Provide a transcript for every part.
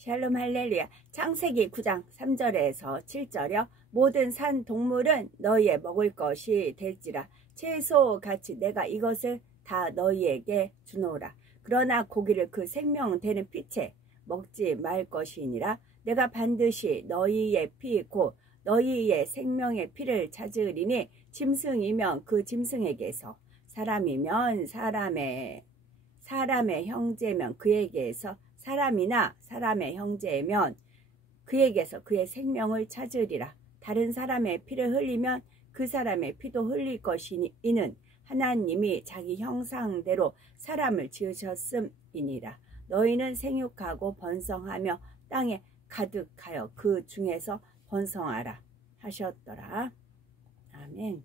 샬롬 할렐루야. 창세기 9장 3절에서 7절이요. 모든 산 동물은 너희의 먹을 것이 될지라. 채소같이 내가 이것을 다 너희에게 주노라. 그러나 고기를 그 생명 되는 피채 먹지 말 것이니라. 내가 반드시 너희의 피 곧 너희의 생명의 피를 찾으리니 짐승이면 그 짐승에게서, 사람이면 사람의 형제면 그에게서, 사람이나 사람의 형제면 그에게서 그의 생명을 찾으리라. 다른 사람의 피를 흘리면 그 사람의 피도 흘릴 것이니 이는 하나님이 자기 형상대로 사람을 지으셨음이니라. 너희는 생육하고 번성하며 땅에 가득하여 그 중에서 번성하라 하셨더라. 아멘.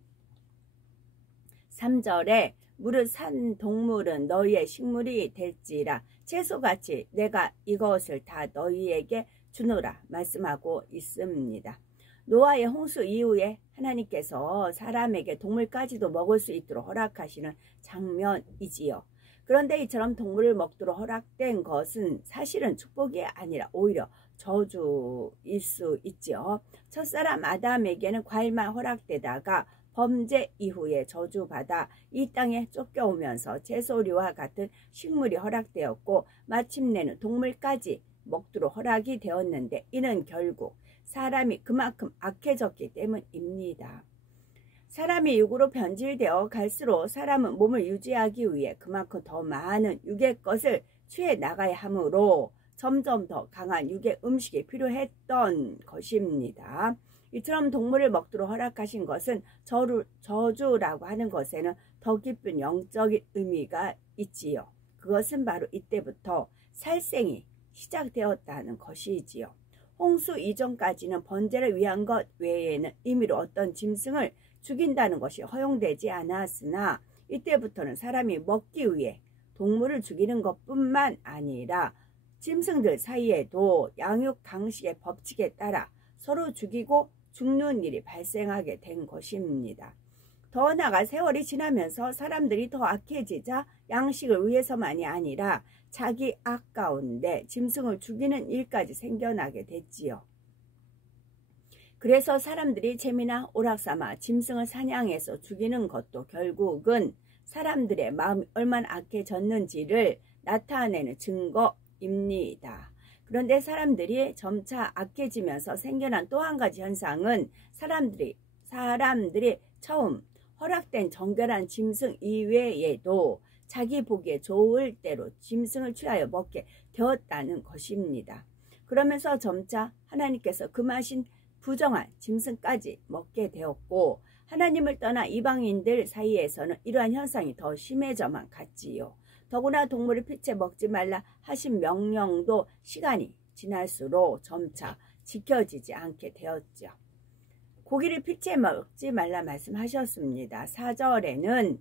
3절에 무릇 산 동물은 너희의 식물이 될지라. 채소같이 내가 이것을 다 너희에게 주노라 말씀하고 있습니다. 노아의 홍수 이후에 하나님께서 사람에게 동물까지도 먹을 수 있도록 허락하시는 장면이지요. 그런데 이처럼 동물을 먹도록 허락된 것은 사실은 축복이 아니라 오히려 저주일 수 있죠. 첫사람 아담에게는 과일만 허락되다가 범죄 이후에 저주받아 이 땅에 쫓겨오면서 채소류와 같은 식물이 허락되었고 마침내는 동물까지 먹도록 허락이 되었는데 이는 결국 사람이 그만큼 악해졌기 때문입니다. 사람이 육으로 변질되어 갈수록 사람은 몸을 유지하기 위해 그만큼 더 많은 육의 것을 취해 나가야 하므로 점점 더 강한 육의 음식이 필요했던 것입니다. 이처럼 동물을 먹도록 허락하신 것은 저주라고 하는 것에는 더 깊은 영적인 의미가 있지요. 그것은 바로 이때부터 살생이 시작되었다는 것이지요. 홍수 이전까지는 번제를 위한 것 외에는 임의로 어떤 짐승을 죽인다는 것이 허용되지 않았으나 이때부터는 사람이 먹기 위해 동물을 죽이는 것뿐만 아니라 짐승들 사이에도 양육 강식의 법칙에 따라 서로 죽이고 죽는 일이 발생하게 된 것입니다. 더 나아가 세월이 지나면서 사람들이 더 악해지자 양식을 위해서만이 아니라 자기 악 가운데 짐승을 죽이는 일까지 생겨나게 됐지요. 그래서 사람들이 재미나 오락삼아 짐승을 사냥해서 죽이는 것도 결국은 사람들의 마음이 얼마나 악해졌는지를 나타내는 증거입니다. 그런데 사람들이 점차 악해지면서 생겨난 또 한 가지 현상은 사람들이 처음 허락된 정결한 짐승 이외에도 자기 보기에 좋을 대로 짐승을 취하여 먹게 되었다는 것입니다. 그러면서 점차 하나님께서 금하신 부정한 짐승까지 먹게 되었고 하나님을 떠나 이방인들 사이에서는 이러한 현상이 더 심해져만 갔지요. 더구나 동물을 피채 먹지 말라 하신 명령도 시간이 지날수록 점차 지켜지지 않게 되었죠. 고기를 피채 먹지 말라 말씀하셨습니다. 4절에는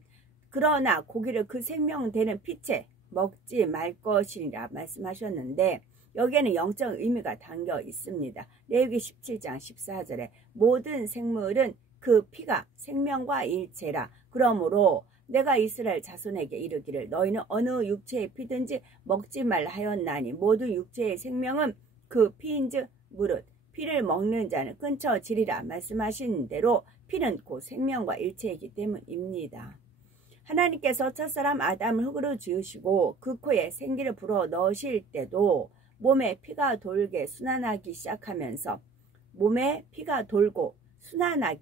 그러나 고기를 그 생명 되는 피채 먹지 말 것이라 말씀하셨는데 여기에는 영적 의미가 담겨 있습니다. 레위기 17장 14절에 모든 생물은 그 피가 생명과 일체라. 그러므로 내가 이스라엘 자손에게 이르기를 너희는 어느 육체의 피든지 먹지 말라 하였나니 모든 육체의 생명은 그 피인즉 무릇 피를 먹는 자는 끊쳐지리라 말씀하신 대로 피는 곧 생명과 일체이기 때문입니다. 하나님께서 첫사람 아담을 흙으로 지으시고 그 코에 생기를 불어 넣으실 때도 몸에 피가 돌게 순환하기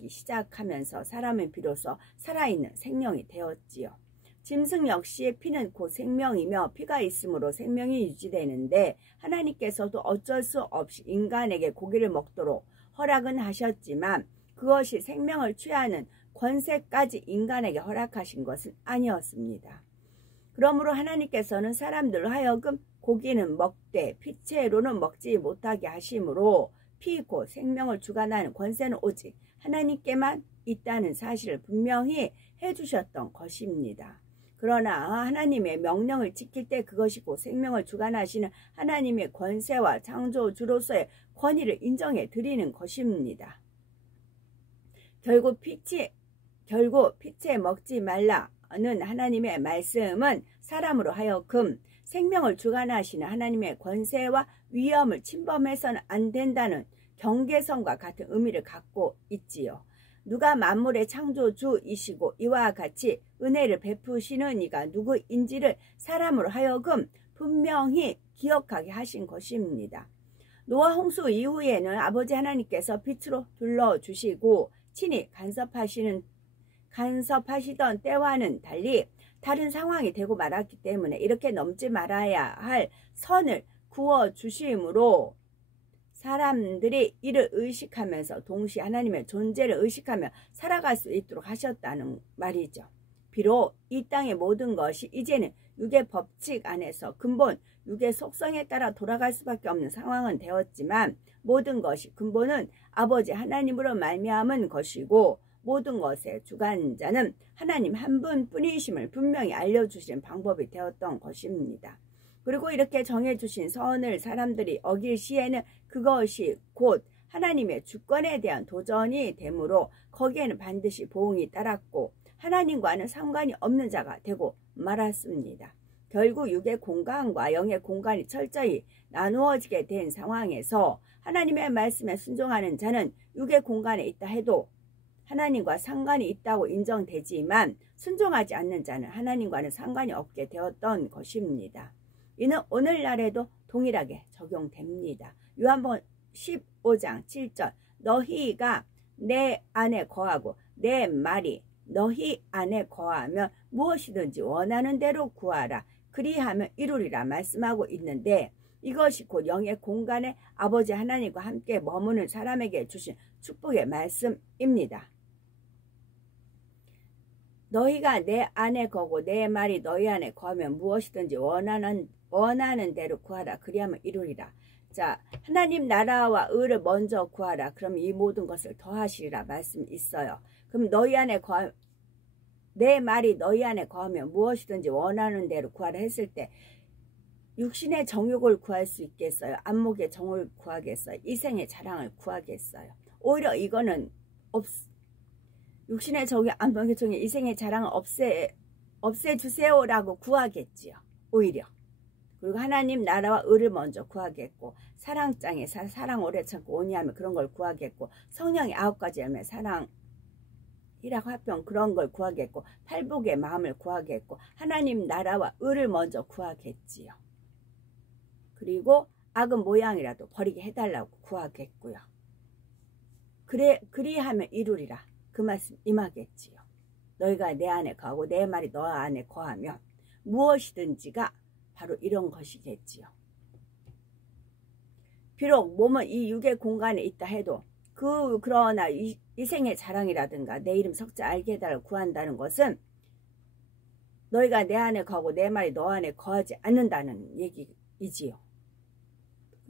시작하면서 사람은 비로소 살아있는 생명이 되었지요. 짐승 역시 피는 곧 생명이며 피가 있으므로 생명이 유지되는데 하나님께서도 어쩔 수 없이 인간에게 고기를 먹도록 허락은 하셨지만 그것이 생명을 취하는 권세까지 인간에게 허락하신 것은 아니었습니다. 그러므로 하나님께서는 사람들로 하여금 고기는 먹되 피채로는 먹지 못하게 하심으로 피 곧 생명을 주관하는 권세는 오직 하나님께만 있다는 사실을 분명히 해주셨던 것입니다. 그러나 하나님의 명령을 지킬 때 그것이 곧 생명을 주관하시는 하나님의 권세와 창조주로서의 권위를 인정해 드리는 것입니다. 결국 피채 먹지 말라는 하나님의 말씀은 사람으로 하여금 생명을 주관하시는 하나님의 권세와 위엄을 침범해서는 안 된다는 경계선과 같은 의미를 갖고 있지요. 누가 만물의 창조주이시고 이와 같이 은혜를 베푸시는 이가 누구인지를 사람으로 하여금 분명히 기억하게 하신 것입니다. 노아 홍수 이후에는 아버지 하나님께서 빛으로 둘러주시고 친히 간섭하시던 때와는 달리 다른 상황이 되고 말았기 때문에 이렇게 넘지 말아야 할 선을 구워주심으로 사람들이 이를 의식하면서 동시에 하나님의 존재를 의식하며 살아갈 수 있도록 하셨다는 말이죠. 비록 이 땅의 모든 것이 이제는 육의 법칙 안에서 근본 육의 속성에 따라 돌아갈 수밖에 없는 상황은 되었지만 모든 것이 근본은 아버지 하나님으로 말미암은 것이고 모든 것의 주관자는 하나님 한 분뿐이심을 분명히 알려주신 방법이 되었던 것입니다. 그리고 이렇게 정해주신 선을 사람들이 어길 시에는 그것이 곧 하나님의 주권에 대한 도전이 되므로 거기에는 반드시 보응이 따랐고 하나님과는 상관이 없는 자가 되고 말았습니다. 결국 육의 공간과 영의 공간이 철저히 나누어지게 된 상황에서 하나님의 말씀에 순종하는 자는 육의 공간에 있다 해도 하나님과 상관이 있다고 인정되지만 순종하지 않는 자는 하나님과는 상관이 없게 되었던 것입니다. 이는 오늘날에도 동일하게 적용됩니다. 요한복음 15장 7절 너희가 내 안에 거하고 내 말이 너희 안에 거하면 무엇이든지 원하는 대로 구하라 그리하면 이루리라 말씀하고 있는데 이것이 곧 영의 공간에 아버지 하나님과 함께 머무는 사람에게 주신 축복의 말씀입니다. 너희가 내 안에 거고 내 말이 너희 안에 거하면 무엇이든지 원하는 대로 구하라 그리하면 이루리라. 자, 하나님 나라와 의를 먼저 구하라. 그럼 이 모든 것을 더하시리라 말씀이 있어요. 그럼 내 말이 너희 안에 거하면 무엇이든지 원하는 대로 구하라 했을 때 육신의 정욕을 구할 수 있겠어요? 안목의 정을 구하겠어요? 이생의 자랑을 구하겠어요? 오히려 이거는 육신의 정욕, 안목의 정욕, 이생의 자랑을 없애주세요라고 구하겠지요. 오히려. 그리고 하나님 나라와 의를 먼저 구하겠고 사랑장에 사랑 오래 참고 온유하며 그런 걸 구하겠고 성령의 9가지 열매 사랑 희락 화평 그런 걸 구하겠고 팔복의 마음을 구하겠고 하나님 나라와 의를 먼저 구하겠지요. 그리고 악은 모양이라도 버리게 해달라고 구하겠고요. 그리하면 이루리라 그 말씀 임하겠지요. 너희가 내 안에 거하고 내 말이 너 안에 거하면 무엇이든지가 바로 이런 것이겠지요. 비록 몸은 이 육의 공간에 있다 해도 그러나 이생의 자랑이라든가 내 이름 석자 알게 해달라고 구한다는 것은 너희가 내 안에 거하고 내 말이 너 안에 거하지 않는다는 얘기이지요.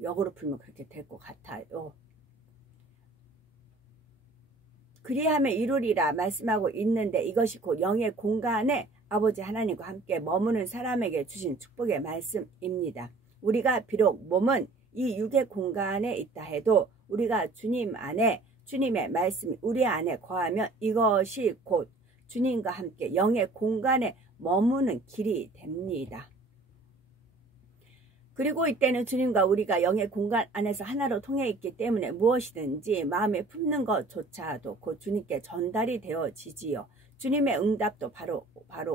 역으로 풀면 그렇게 될 것 같아요. 그리하면 이루리라 말씀하고 있는데 이것이 곧 영의 공간에 아버지 하나님과 함께 머무는 사람에게 주신 축복의 말씀입니다. 우리가 비록 몸은 이 육의 공간에 있다 해도 우리가 주님 안에 주님의 말씀이 우리 안에 거하면 이것이 곧 주님과 함께 영의 공간에 머무는 길이 됩니다. 그리고 이때는 주님과 우리가 영의 공간 안에서 하나로 통해 있기 때문에 무엇이든지 마음에 품는 것조차도 곧 주님께 전달이 되어지지요. 주님의 응답도 바로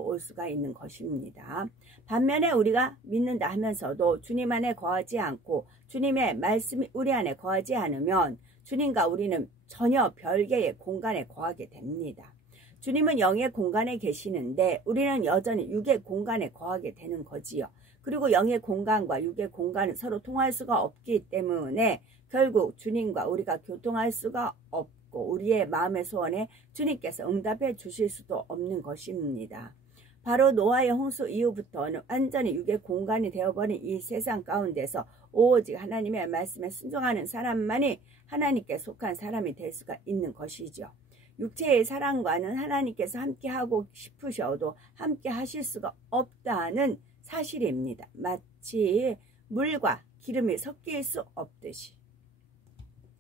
올 수가 있는 것입니다. 반면에 우리가 믿는다 하면서도 주님 안에 거하지 않고 주님의 말씀이 우리 안에 거하지 않으면 주님과 우리는 전혀 별개의 공간에 거하게 됩니다. 주님은 영의 공간에 계시는데 우리는 여전히 육의 공간에 거하게 되는 거지요. 그리고 영의 공간과 육의 공간은 서로 통할 수가 없기 때문에 결국 주님과 우리가 교통할 수가 없고 우리의 마음의 소원에 주님께서 응답해 주실 수도 없는 것입니다. 바로 노아의 홍수 이후부터는 완전히 육의 공간이 되어버린 이 세상 가운데서 오직 하나님의 말씀에 순종하는 사람만이 하나님께 속한 사람이 될 수가 있는 것이죠. 육체의 사랑과는 하나님께서 함께하고 싶으셔도 함께 하실 수가 없다는 사실입니다. 마치 물과 기름이 섞일 수 없듯이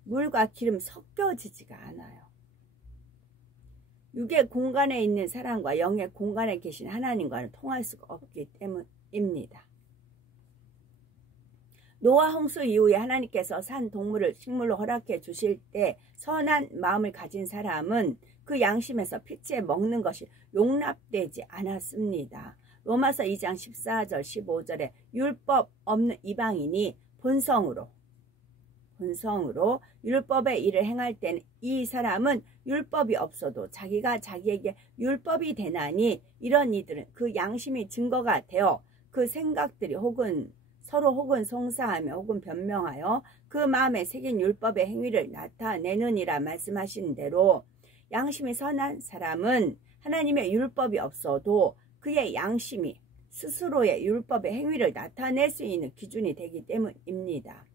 물과 기름 섞여지지가 않아요. 육의 공간에 있는 사람과 영의 공간에 계신 하나님과는 통할 수가 없기 때문입니다. 노아 홍수 이후에 하나님께서 산 동물을 식물로 허락해 주실 때 선한 마음을 가진 사람은 그 양심에서 피째 먹는 것이 용납되지 않았습니다. 로마서 2장 14절 15절에 율법 없는 이방인이 본성으로 율법의 일을 행할 때는 이 사람은 율법이 없어도 자기가 자기에게 율법이 되나니 이런 이들은 그 양심이 증거가 되어 그 생각들이 서로 송사하며 혹은 변명하여 그 마음에 새긴 율법의 행위를 나타내느니라 말씀하신 대로 양심이 선한 사람은 하나님의 율법이 없어도 그의 양심이 스스로의 율법의 행위를 나타낼 수 있는 기준이 되기 때문입니다.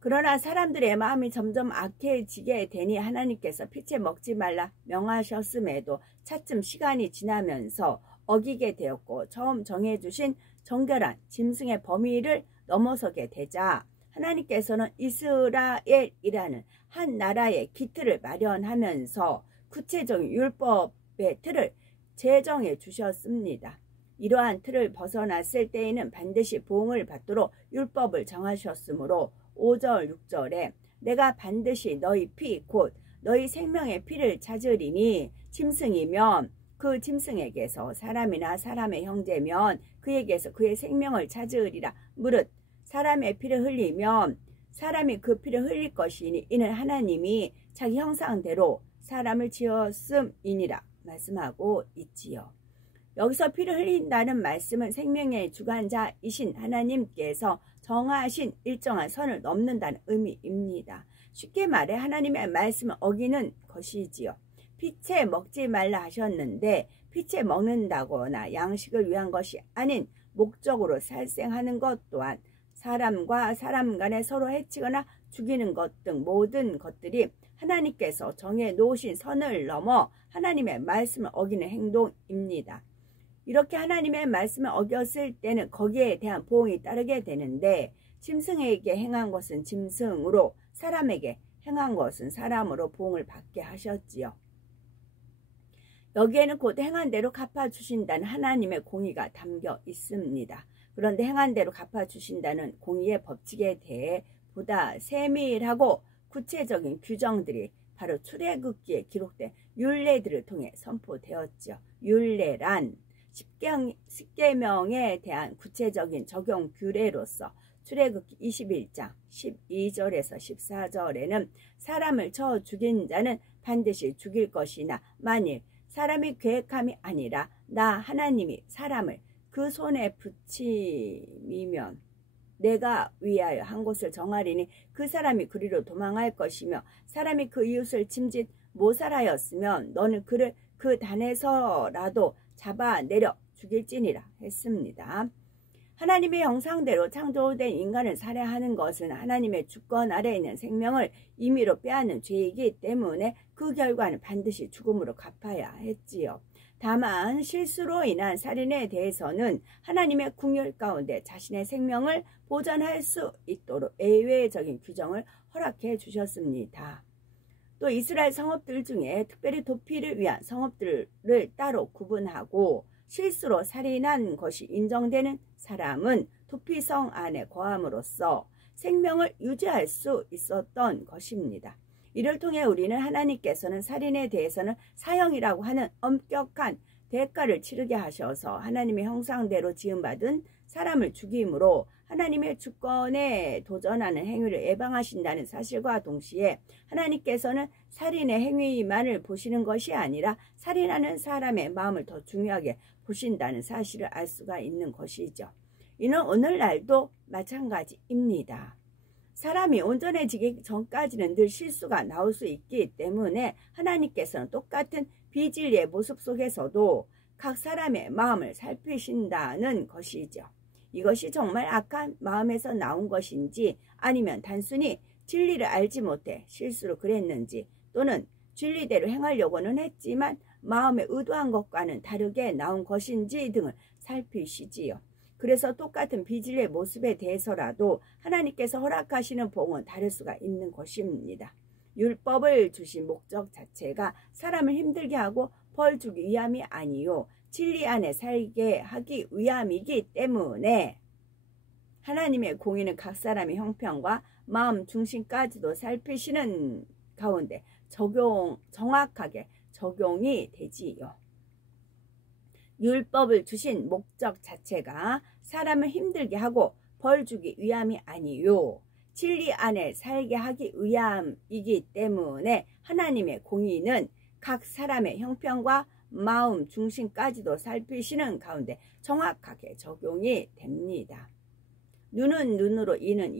그러나 사람들의 마음이 점점 악해지게 되니 하나님께서 피째 먹지 말라 명하셨음에도 차츰 시간이 지나면서 어기게 되었고 처음 정해주신 정결한 짐승의 범위를 넘어서게 되자 하나님께서는 이스라엘이라는 한 나라의 기틀을 마련하면서 구체적인 율법의 틀을 제정해 주셨습니다. 이러한 틀을 벗어났을 때에는 반드시 보응을 받도록 율법을 정하셨으므로 5절 6절에 내가 반드시 너희 피 곧 너희 생명의 피를 찾으리니 짐승이면 그 짐승에게서 사람이나 사람의 형제면 그에게서 그의 생명을 찾으리라. 무릇 사람의 피를 흘리면 사람이 그 피를 흘릴 것이니 이는 하나님이 자기 형상대로 사람을 지었음이니라 말씀하고 있지요. 여기서 피를 흘린다는 말씀은 생명의 주관자이신 하나님께서 정하신 일정한 선을 넘는다는 의미입니다. 쉽게 말해 하나님의 말씀을 어기는 것이지요. 피채 먹지 말라 하셨는데 피채 먹는다거나 양식을 위한 것이 아닌 목적으로 살생하는 것 또한 사람과 사람 간에 서로 해치거나 죽이는 것 등 모든 것들이 하나님께서 정해 놓으신 선을 넘어 하나님의 말씀을 어기는 행동입니다. 이렇게 하나님의 말씀을 어겼을 때는 거기에 대한 보응이 따르게 되는데 짐승에게 행한 것은 짐승으로 사람에게 행한 것은 사람으로 보응을 받게 하셨지요. 여기에는 곧 행한 대로 갚아주신다는 하나님의 공의가 담겨 있습니다. 그런데 행한 대로 갚아주신다는 공의의 법칙에 대해 보다 세밀하고 구체적인 규정들이 바로 출애굽기에 기록된 율례들을 통해 선포되었죠. 율례란 십계명에 대한 구체적인 적용 규례로서 출애굽기 21장 12절에서 14절에는 사람을 쳐 죽인 자는 반드시 죽일 것이나 만일 사람이 계획함이 아니라 나 하나님이 사람을 그 손에 붙임이면 내가 위하여 한 곳을 정하리니 그 사람이 그리로 도망할 것이며 사람이 그 이웃을 침짓 모살하였으면 너는 그를 그 단에서라도 잡아내려 죽일지니라 했습니다. 하나님의 형상대로 창조된 인간을 살해하는 것은 하나님의 주권 아래에 있는 생명을 임의로 빼앗는 죄이기 때문에 그 결과는 반드시 죽음으로 갚아야 했지요. 다만 실수로 인한 살인에 대해서는 하나님의 궁율 가운데 자신의 생명을 보전할 수 있도록 예외적인 규정을 허락해 주셨습니다. 또 이스라엘 성읍들 중에 특별히 도피를 위한 성읍들을 따로 구분하고 실수로 살인한 것이 인정되는 사람은 도피성 안에 거함으로써 생명을 유지할 수 있었던 것입니다. 이를 통해 우리는 하나님께서는 살인에 대해서는 사형이라고 하는 엄격한 대가를 치르게 하셔서 하나님의 형상대로 지음받은 사람을 죽임으로 하나님의 주권에 도전하는 행위를 예방하신다는 사실과 동시에 하나님께서는 살인의 행위만을 보시는 것이 아니라 살인하는 사람의 마음을 더 중요하게 보신다는 사실을 알 수가 있는 것이죠. 이는 오늘날도 마찬가지입니다. 사람이 온전해지기 전까지는 늘 실수가 나올 수 있기 때문에 하나님께서는 똑같은 비진리의 모습 속에서도 각 사람의 마음을 살피신다는 것이죠. 이것이 정말 악한 마음에서 나온 것인지 아니면 단순히 진리를 알지 못해 실수로 그랬는지 또는 진리대로 행하려고는 했지만 마음에 의도한 것과는 다르게 나온 것인지 등을 살피시지요. 그래서 똑같은 비진리의 모습에 대해서라도 하나님께서 허락하시는 보응은 다를 수가 있는 것입니다. 율법을 주신 목적 자체가 사람을 힘들게 하고 벌 주기 위함이 아니요 진리 안에 살게 하기 위함이기 때문에 하나님의 공의는 각 사람의 형편과 마음 중심까지도 살피시는 가운데 정확하게 적용이 되지요. 율법을 주신 목적 자체가 사람을 힘들게 하고 벌 주기 위함이 아니요, 진리 안에 살게 하기 위함이기 때문에 하나님의 공의는 각 사람의 형편과 마음 중심까지도 살피시는 가운데 정확하게 적용이 됩니다. 눈은 눈으로 이는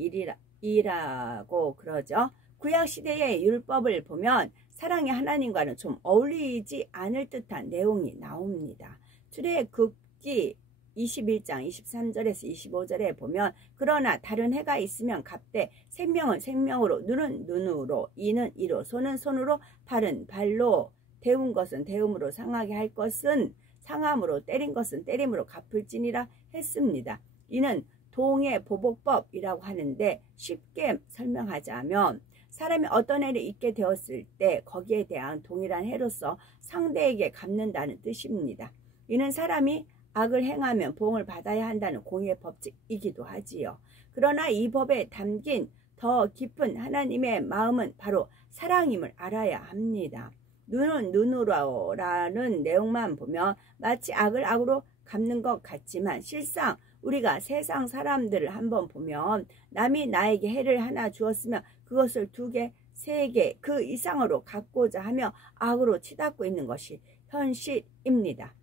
이라고 그러죠. 구약시대의 율법을 보면 사랑의 하나님과는 좀 어울리지 않을 듯한 내용이 나옵니다. 출애굽기 21장 23절에서 25절에 보면 그러나 다른 해가 있으면 갚되 생명은 생명으로, 눈은 눈으로, 이는 이로, 손은 손으로, 발은 발로, 데운 것은 데움으로, 상하게 할 것은 상함으로, 때린 것은 때림으로 갚을지니라 했습니다. 이는 동해 보복법이라고 하는데 쉽게 설명하자면 사람이 어떤 해를 있게 되었을 때 거기에 대한 동일한 해로서 상대에게 갚는다는 뜻입니다. 이는 사람이 악을 행하면 보응을 받아야 한다는 공의의 법칙이기도 하지요. 그러나 이 법에 담긴 더 깊은 하나님의 마음은 바로 사랑임을 알아야 합니다. 눈은 눈으로라는 내용만 보면 마치 악을 악으로 갚는 것 같지만 실상 우리가 세상 사람들을 한번 보면 남이 나에게 해를 하나 주었으면 그것을 2개, 3개 그 이상으로 갚고자 하며 악으로 치닫고 있는 것이 현실입니다.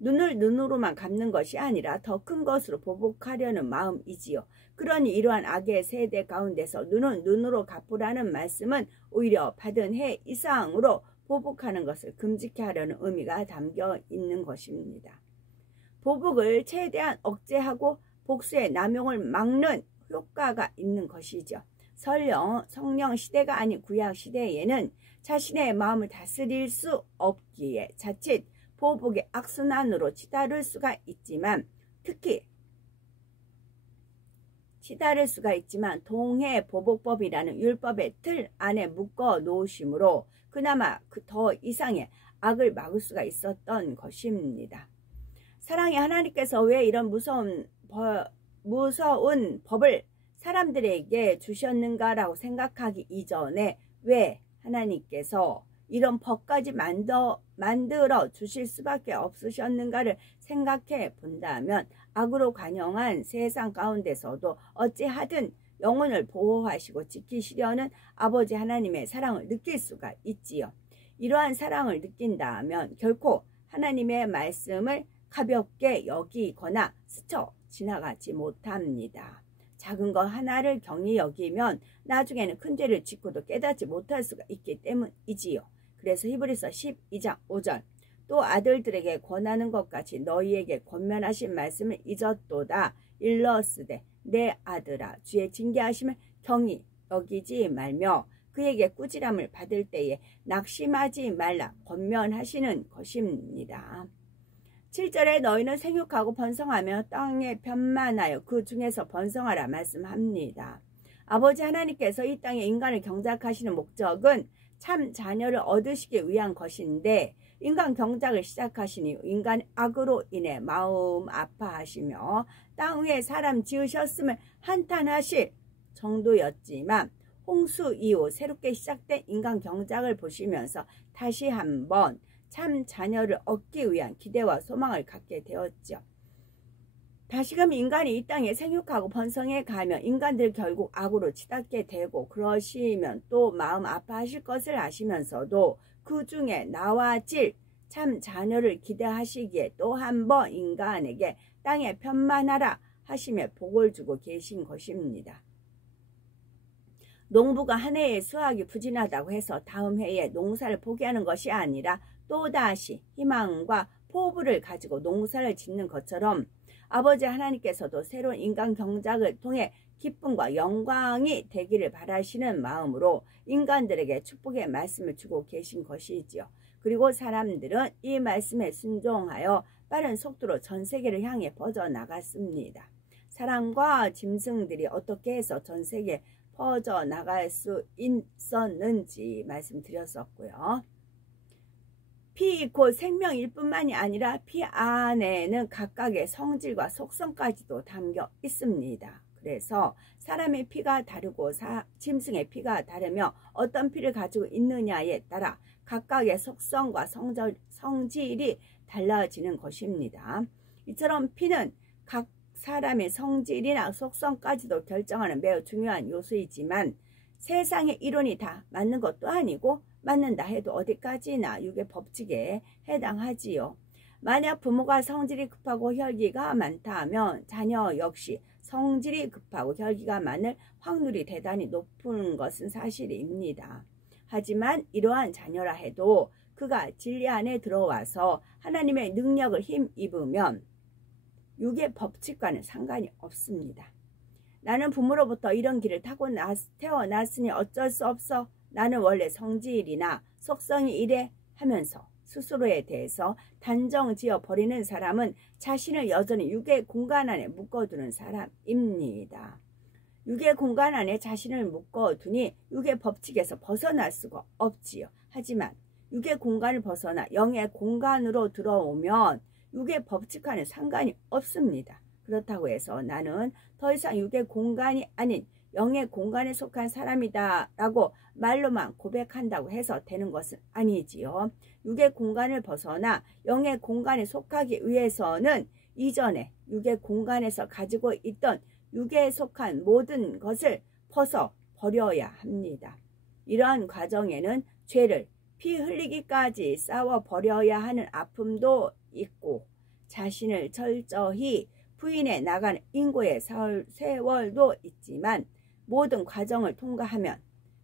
눈을 눈으로만 갚는 것이 아니라 더 큰 것으로 보복하려는 마음이지요. 그러니 이러한 악의 세대 가운데서 눈은 눈으로 갚으라는 말씀은 오히려 받은 해 이상으로 보복하는 것을 금지케 하려는 의미가 담겨 있는 것입니다. 보복을 최대한 억제하고 복수의 남용을 막는 효과가 있는 것이죠. 설령 성령 시대가 아닌 구약 시대에는 자신의 마음을 다스릴 수 없기에 자칫 보복의 악순환으로 치달을 수가 있지만 동해 보복법이라는 율법의 틀 안에 묶어 놓으심으로 그나마 더 이상의 악을 막을 수가 있었던 것입니다. 사랑의 하나님께서 왜 이런 무서운 법을 사람들에게 주셨는가라고 생각하기 이전에 왜 하나님께서 이런 법까지 만들어 주실 수밖에 없으셨는가를 생각해 본다면 악으로 관영한 세상 가운데서도 어찌하든 영혼을 보호하시고 지키시려는 아버지 하나님의 사랑을 느낄 수가 있지요. 이러한 사랑을 느낀다면 결코 하나님의 말씀을 가볍게 여기거나 스쳐 지나가지 못합니다. 작은 것 하나를 경히 여기면 나중에는 큰 죄를 짓고도 깨닫지 못할 수가 있기 때문이지요. 그래서 히브리서 12장 5절 또 아들들에게 권하는 것 같이 너희에게 권면하신 말씀을 잊었도다. 일러스되 내 아들아 주의 징계하심을 경히 여기지 말며 그에게 꾸지람을 받을 때에 낙심하지 말라 권면하시는 것입니다. 7절에 너희는 생육하고 번성하며 땅에 편만하여 그 중에서 번성하라 말씀합니다. 아버지 하나님께서 이 땅에 인간을 경작하시는 목적은 참 자녀를 얻으시기 위한 것인데 인간 경작을 시작하시니 인간 악으로 인해 마음 아파하시며 땅 위에 사람 지으셨음을 한탄하실 정도였지만 홍수 이후 새롭게 시작된 인간 경작을 보시면서 다시 한번 참 자녀를 얻기 위한 기대와 소망을 갖게 되었죠. 다시금 인간이 이 땅에 생육하고 번성해 가면 인간들 결국 악으로 치닫게 되고 그러시면 또 마음 아파하실 것을 아시면서도 그 중에 나와질 참 자녀를 기대하시기에 또 한 번 인간에게 땅에 편만하라 하시며 복을 주고 계신 것입니다. 농부가 한 해의 수확이 부진하다고 해서 다음 해에 농사를 포기하는 것이 아니라 또다시 희망과 포부를 가지고 농사를 짓는 것처럼 아버지 하나님께서도 새로운 인간 경작을 통해 기쁨과 영광이 되기를 바라시는 마음으로 인간들에게 축복의 말씀을 주고 계신 것이지요. 그리고 사람들은 이 말씀에 순종하여 빠른 속도로 전 세계를 향해 퍼져나갔습니다. 사람과 짐승들이 어떻게 해서 전 세계에 퍼져나갈 수 있었는지 말씀드렸었고요. 피 곧 생명일 뿐만이 아니라 피 안에는 각각의 성질과 속성까지도 담겨 있습니다. 그래서 사람의 피가 다르고 짐승의 피가 다르며 어떤 피를 가지고 있느냐에 따라 각각의 속성과 성질이 달라지는 것입니다. 이처럼 피는 각 사람의 성질이나 속성까지도 결정하는 매우 중요한 요소이지만 세상의 이론이 다 맞는 것도 아니고 맞는다 해도 어디까지나 육의 법칙에 해당하지요. 만약 부모가 성질이 급하고 혈기가 많다 하면 자녀 역시 성질이 급하고 혈기가 많을 확률이 대단히 높은 것은 사실입니다. 하지만 이러한 자녀라 해도 그가 진리 안에 들어와서 하나님의 능력을 힘입으면 육의 법칙과는 상관이 없습니다. 나는 부모로부터 이런 길을 타고 태어났으니 어쩔 수 없어. 나는 원래 성질이나 속성이 이래 하면서 스스로에 대해서 단정지어 버리는 사람은 자신을 여전히 육의 공간 안에 묶어두는 사람입니다. 육의 공간 안에 자신을 묶어두니 육의 법칙에서 벗어날 수가 없지요. 하지만 육의 공간을 벗어나 영의 공간으로 들어오면 육의 법칙과는 상관이 없습니다. 그렇다고 해서 나는 더 이상 육의 공간이 아닌 영의 공간에 속한 사람이다 라고 말로만 고백한다고 해서 되는 것은 아니지요. 육의 공간을 벗어나 영의 공간에 속하기 위해서는 이전에 육의 공간에서 가지고 있던 육에 속한 모든 것을 벗어 버려야 합니다. 이러한 과정에는 죄를 피 흘리기까지 싸워 버려야 하는 아픔도 있고 자신을 철저히 부인해 나가는 인고의 세월도 있지만 모든 과정을 통과하면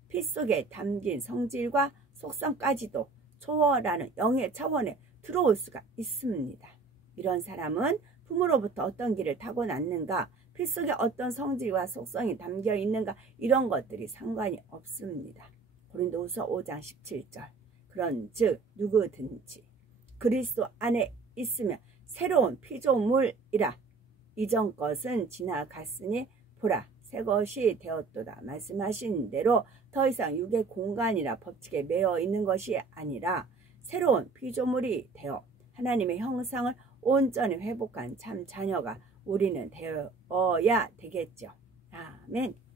피 속에 담긴 성질과 속성까지도 초월하는 영의 차원에 들어올 수가 있습니다. 이런 사람은 부모로부터 어떤 길을 타고났는가, 피 속에 어떤 성질과 속성이 담겨 있는가 이런 것들이 상관이 없습니다. 고린도후서 5장 17절 그런즉 누구든지 그리스도 안에 있으면 새로운 피조물이라 이전 것은 지나갔으니 보라 새 것이 되었도다 말씀하신 대로 더 이상 육의 공간이나 법칙에 매여 있는 것이 아니라 새로운 피조물이 되어 하나님의 형상을 온전히 회복한 참 자녀가 우리는 되어야 되겠죠. 아멘.